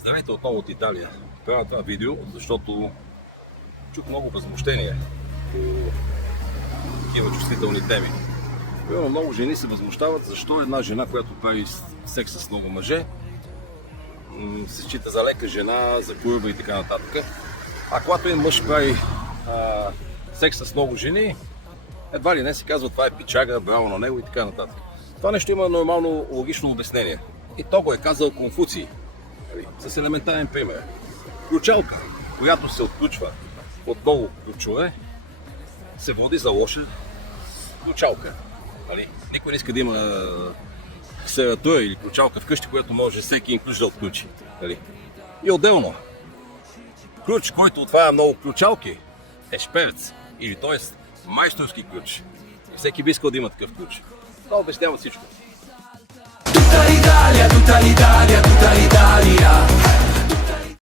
Здравейте отново от Италия. Правя това видео, защото чух много възмущение по такива чувствителни теми. Примерно много жени се възмущават защо една жена, която прави секс с много мъже, се счита за лека жена, за курва и така нататък. А когато един мъж прави секс с много жени, едва ли не се казва това е пичага, браво на него и така нататък. Това нещо има нормално логично обяснение. И то го е казал Конфуций. С елементарен пример. Ключалка, която се отключва от много ключове, се води за лоша ключалка. Никой не иска да има ксература или ключалка вкъщи, която може всеки ключ да отключи. И отделно, ключ, който отваря много ключалки, е шперец, или т.е. майсторски ключ. Всеки би искал да има такъв ключ. Това обяснява всичко. Tutta l'Italia, tutta l'Italia, tutta l'Italia.